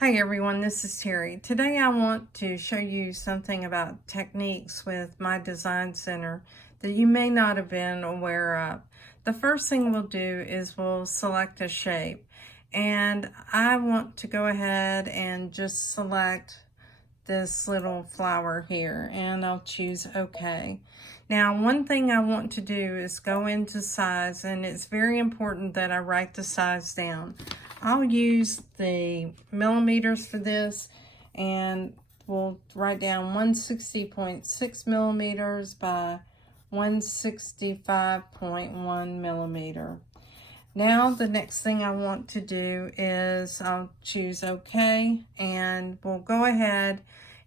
Hi everyone, this is Terry. Today I want to show you something about techniques with my design center that you may not have been aware of. The first thing we'll do is we'll select a shape, and I want to go ahead and just select this little flower here, and I'll choose OK. Now, one thing I want to do is go into size, and it's very important that I write the size down. I'll use the millimeters for this, and we'll write down 160.6 millimeters by 165.1 millimeter. Now the next thing I want to do is I'll choose OK, and we'll go ahead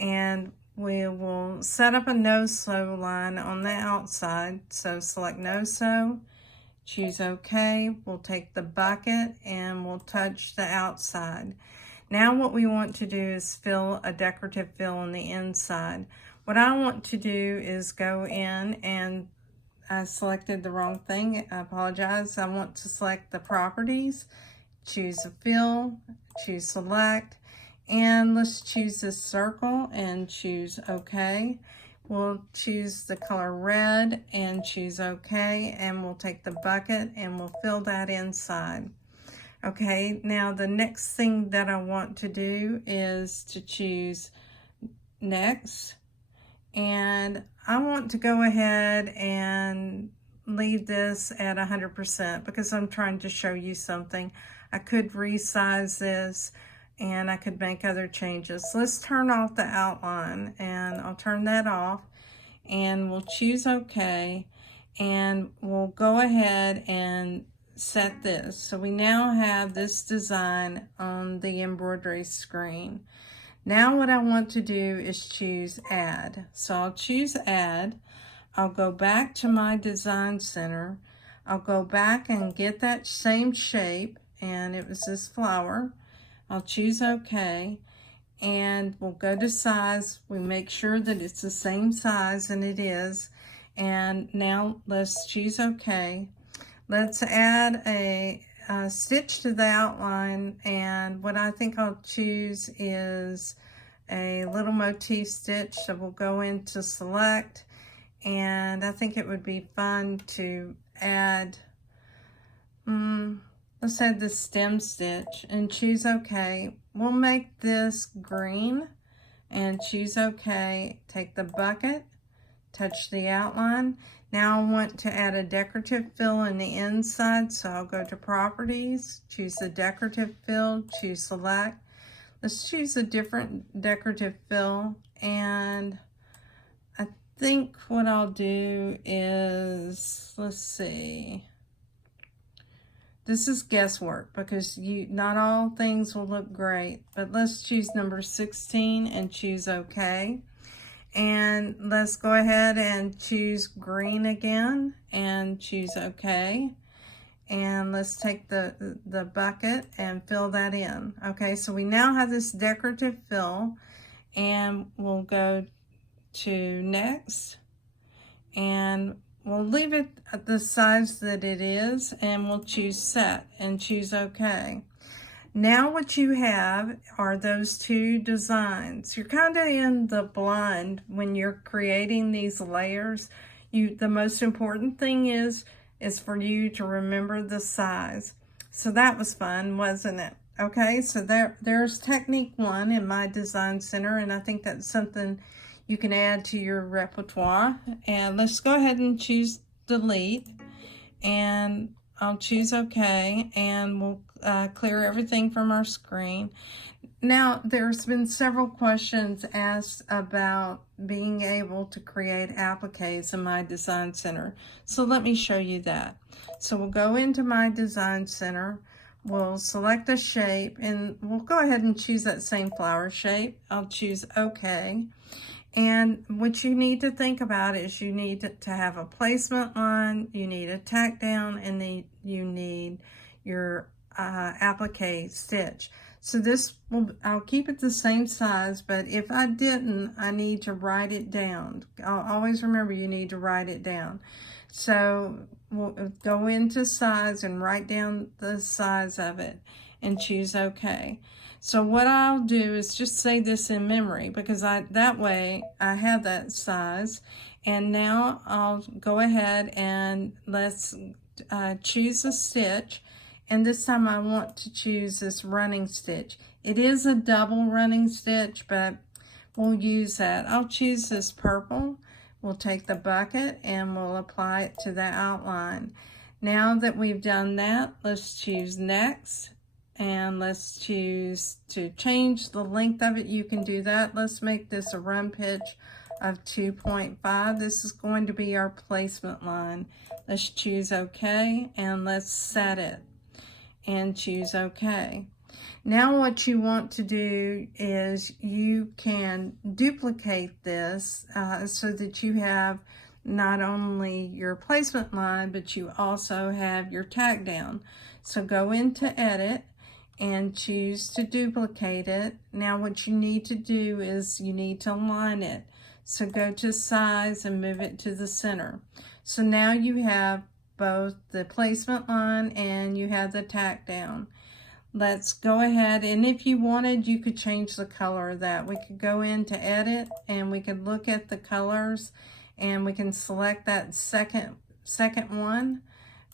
and we will set up a no-sew line on the outside. So select no-sew, choose OK. We'll take the bucket and we'll touch the outside. Now what we want to do is fill a decorative fill on the inside. What I want to do is go in, and I selected the wrong thing. I apologize. I want to select the properties, choose a fill, choose select, and let's choose this circle and choose OK. We'll choose the color red and choose OK, and we'll take the bucket and we'll fill that inside. Okay, now the next thing that I want to do is to choose next, and I want to go ahead and leave this at 100% because I'm trying to show you something. I could resize this and I could make other changes. Let's turn off the outline, and I'll turn that off, and we'll choose OK, and we'll go ahead and set this. So we now have this design on the embroidery screen. Now what I want to do is choose add. So I'll choose add. I'll go back to my design center. I'll go back and get that same shape, and it was this flower. I'll choose OK, and we'll go to size. We make sure that it's the same size, and it is. And now let's choose OK. Let's add a stitch to the outline, and what I think I'll choose is a little motif stitch. So we'll go into select, and I think it would be fun to add, let's add the stem stitch and choose OK. We'll make this green and choose OK. Take the bucket, touch the outline. Now I want to add a decorative fill in the inside, so I'll go to properties, choose the decorative fill, choose select. Let's choose a different decorative fill, and I think what I'll do is, let's see, this is guesswork because not all things will look great, but let's choose number 16 and choose OK. And let's go ahead and choose green again and choose OK. And let's take the bucket and fill that in. Okay, so we now have this decorative fill, and we'll go to next, and we'll leave it at the size that it is, and we'll choose set and choose OK. Now what you have are those two designs. You're kind of in the blind when you're creating these layers. The most important thing is for you to remember the size. So that was fun, wasn't it? Okay, so there's technique 1 in my design center, and I think that's something you can add to your repertoire. And let's go ahead and choose delete, and I'll choose OK, and we'll clear everything from our screen. Now, there's been several questions asked about being able to create appliques in my design center. So let me show you that. So we'll go into my design center, we'll select a shape, and we'll go ahead and choose that same flower shape. I'll choose OK. And what you need to think about is you need to have a placement line, you need a tack down, and then you need your applique stitch. So I'll keep it the same size, but if I didn't, I need to write it down. I'll always remember you need to write it down. So we'll go into size and write down the size of it and choose OK. So what I'll do is just say this in memory, because that way I have that size. And now I'll go ahead and let's choose a stitch. And this time I want to choose this running stitch. It is a double running stitch, but we'll use that. I'll choose this purple. We'll take the bucket and we'll apply it to the outline. Now that we've done that, let's choose next. And let's choose to change the length of it. You can do that. Let's make this a run pitch of 2.5. This is going to be our placement line. Let's choose OK and let's set it and choose OK. Now what you want to do is you can duplicate this so that you have not only your placement line, but you also have your tack down. So go into Edit and choose to duplicate it. Now what you need to do is you need to align it. So go to size and move it to the center. So now you have both the placement line and you have the tack down. Let's go ahead, and if you wanted, you could change the color of that. We could go into Edit and we could look at the colors, and we can select that second one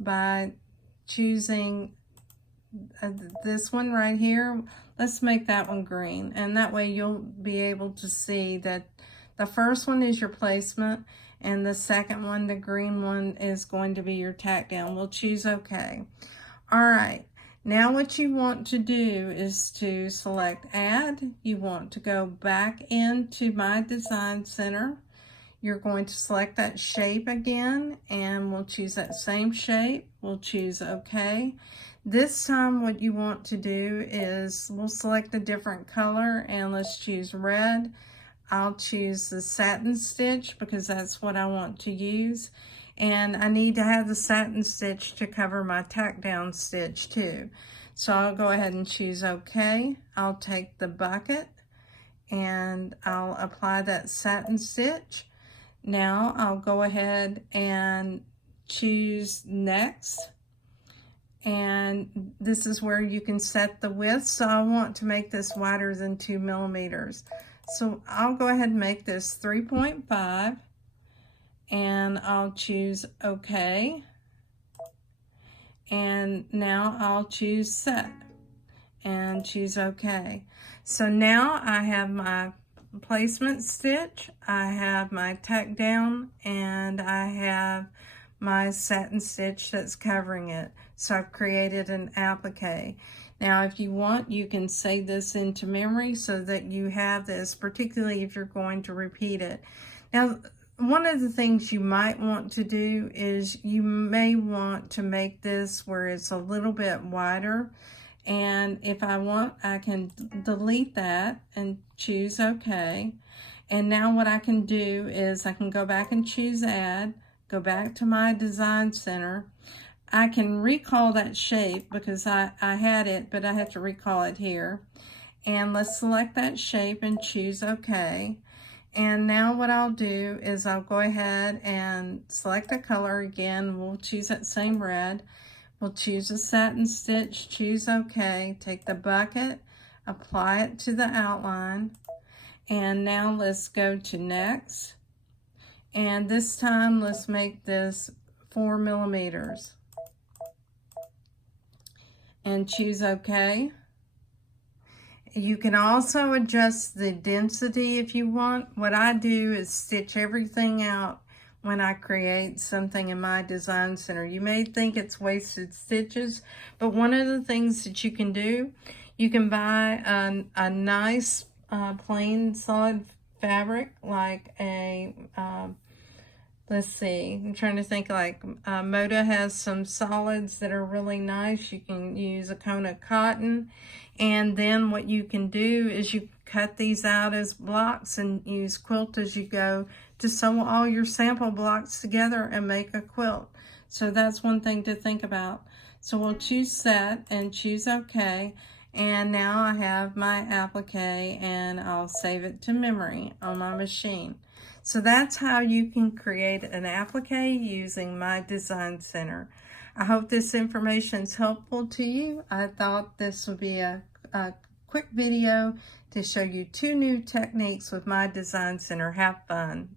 by choosing this one right here. Let's make that one green, and that way you'll be able to see that the first one is your placement and the second one, the green one, is going to be your tack down. We'll choose OK. All right. Now what you want to do is to select Add. You want to go back into My Design Center. You're going to select that shape again, and we'll choose that same shape. We'll choose OK. This time what you want to do is we'll select a different color, and let's choose red. I'll choose the satin stitch because that's what I want to use. And I need to have the satin stitch to cover my tack down stitch too. So I'll go ahead and choose OK. I'll take the bucket and I'll apply that satin stitch. Now I'll go ahead and choose next. And this is where you can set the width. So I want to make this wider than 2 millimeters. So I'll go ahead and make this 3.5. And I'll choose OK. And now I'll choose Set and choose OK. So now I have my placement stitch, I have my tack down, and I have my satin stitch that's covering it. So I've created an applique. Now if you want, you can save this into memory so that you have this, particularly if you're going to repeat it. Now one of the things you might want to do is you may want to make this where it's a little bit wider, and if I want, I can delete that and choose OK. And now what I can do is I can go back and choose Add, go back to My Design Center. I can recall that shape because I had it, but I have to recall it here. And let's select that shape and choose OK. And now what I'll do is I'll go ahead and select a color again. We'll choose that same red. We'll choose a satin stitch, choose OK, take the bucket, apply it to the outline. And now let's go to next. And this time let's make this 4 millimeters. And choose OK. You can also adjust the density if you want. What I do is stitch everything out when I create something in My Design Center. You may think it's wasted stitches, but one of the things that you can do, you can buy a nice plain solid fabric like a, let's see, I'm trying to think, like Moda has some solids that are really nice. You can use a cone of cotton. And then what you can do is you cut these out as blocks and use Quilt As You Go to sew all your sample blocks together and make a quilt. So that's one thing to think about. So we'll choose Set and choose OK. And now I have my applique, and I'll save it to memory on my machine. So that's how you can create an applique using my design center. I hope this information is helpful to you. I thought this would be a quick video to show you 2 new techniques with my design center. Have fun.